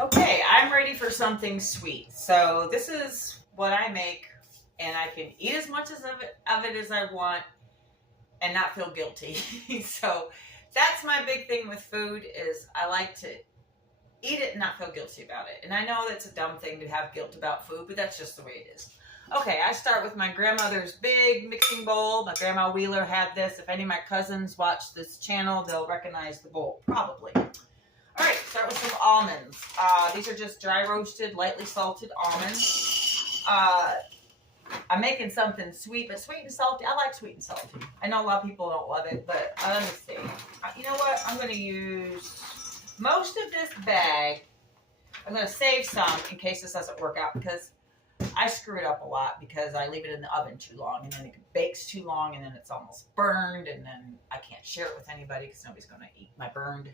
Okay, I'm ready for something sweet. So this is what I make, and I can eat as much of it as I want and not feel guilty. So that's my big thing with food is I like to eat it and not feel guilty about it. And I know that's a dumb thing to have guilt about food, but that's just the way it is. Okay, I start with my grandmother's big mixing bowl. My grandma Wheeler had this. If any of my cousins watch this channel, they'll recognize the bowl, probably. All right, start with some almonds. These are just dry roasted, lightly salted almonds. I'm making something sweet, but sweet and salty. I like sweet and salty. I know a lot of people don't love it, but let me see. You know what? I'm going to use most of this bag. I'm going to save some in case this doesn't work out because I screw it up a lot because I leave it in the oven too long and then it bakes too long and then it's almost burned and then I can't share it with anybody because nobody's going to eat my burned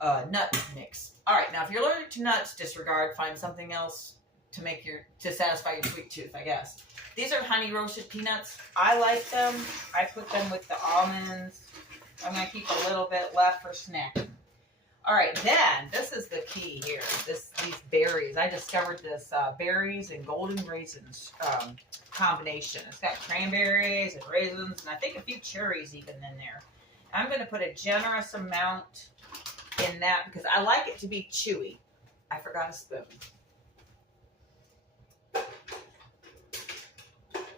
nut mix. All right, now if you're allergic to nuts, disregard. Find something else to satisfy your sweet tooth, I guess. These are honey roasted peanuts. I like them. I put them with the almonds. I'm going to keep a little bit left for snacking. All right, then this is the key here. These berries. I discovered this berries and golden raisins combination. It's got cranberries and raisins, and I think a few cherries even in there. I'm going to put a generous amount in that because I like it to be chewy. I forgot a spoon.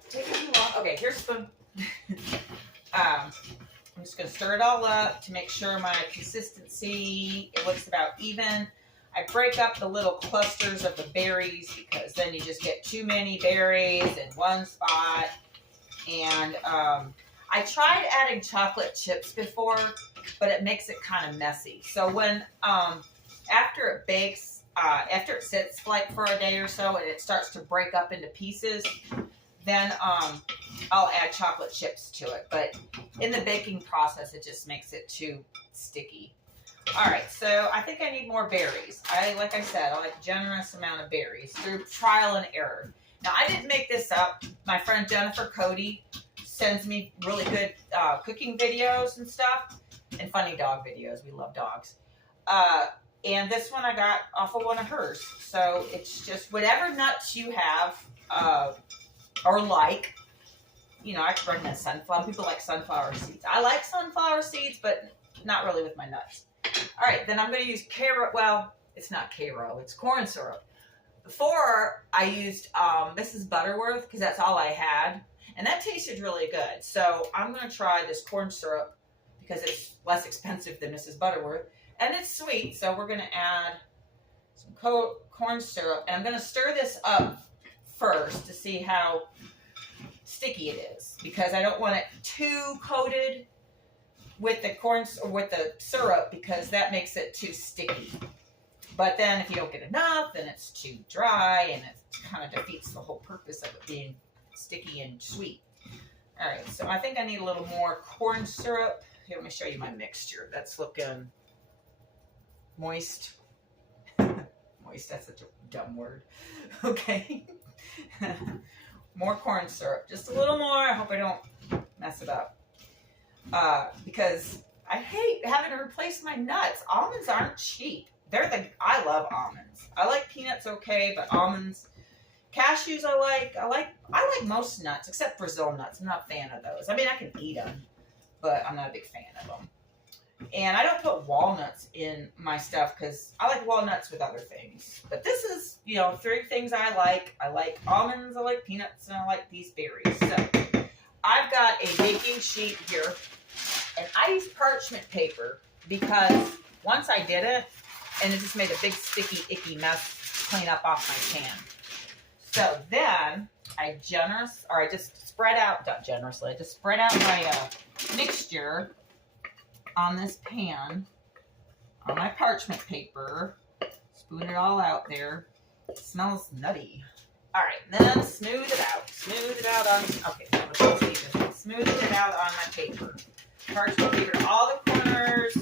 Taking too long. Okay, here's a spoon. I'm just going to stir it all up to make sure my consistency, it looks about even. I break up the little clusters of the berries because then you just get too many berries in one spot. And I tried adding chocolate chips before, but it makes it kind of messy. So when, after it bakes, after it sits like for a day or so and it starts to break up into pieces, then I'll add chocolate chips to it. But in the baking process, it just makes it too sticky. All right, so I think I need more berries. Like I said, I like a generous amount of berries through trial and error. Now, I didn't make this up. My friend Jennifer Cody sends me really good cooking videos and stuff and funny dog videos. We love dogs. And this one I got off of one of hers. So it's just whatever nuts you have or like. You know, I could recommend sunflower. People like sunflower seeds. I like sunflower seeds, but not really with my nuts. All right, then I'm going to use Karo. Well, it's not Karo. It's corn syrup. Before, I used Mrs. Butterworth because that's all I had. And that tasted really good. So I'm going to try this corn syrup because it's less expensive than Mrs. Butterworth. And it's sweet, so we're going to add some corn syrup. And I'm going to stir this up first to see how sticky it is because I don't want it too coated with the corn or with the syrup because that makes it too sticky. But then if you don't get enough, then it's too dry and it kind of defeats the whole purpose of it being sticky and sweet. All right, so I think I need a little more corn syrup. Here, let me show you my mixture. That's looking moist. Moist, that's such a dumb word. Okay. More corn syrup, just a little more. I hope I don't mess it up. Because I hate having to replace my nuts. Almonds aren't cheap. I love almonds. I like peanuts okay, but almonds, cashews I like most nuts except Brazil nuts. I'm not a fan of those. I mean, I can eat them, but I'm not a big fan of them. And I don't put walnuts in my stuff because I like walnuts with other things. But this is, 3 things I like. I like almonds, I like peanuts, and I like these berries. So I've got a baking sheet here. And I use parchment paper because once I did it, and it just made a big sticky, icky mess to clean up off my pan. So then I just spread out, not generously, I just spread out my mixture on this pan, on my parchment paper, spoon it all out there. It smells nutty. All right, then smooth it out. Smooth it out on, okay, smooth it out on my paper. Parchment paper, all the corners.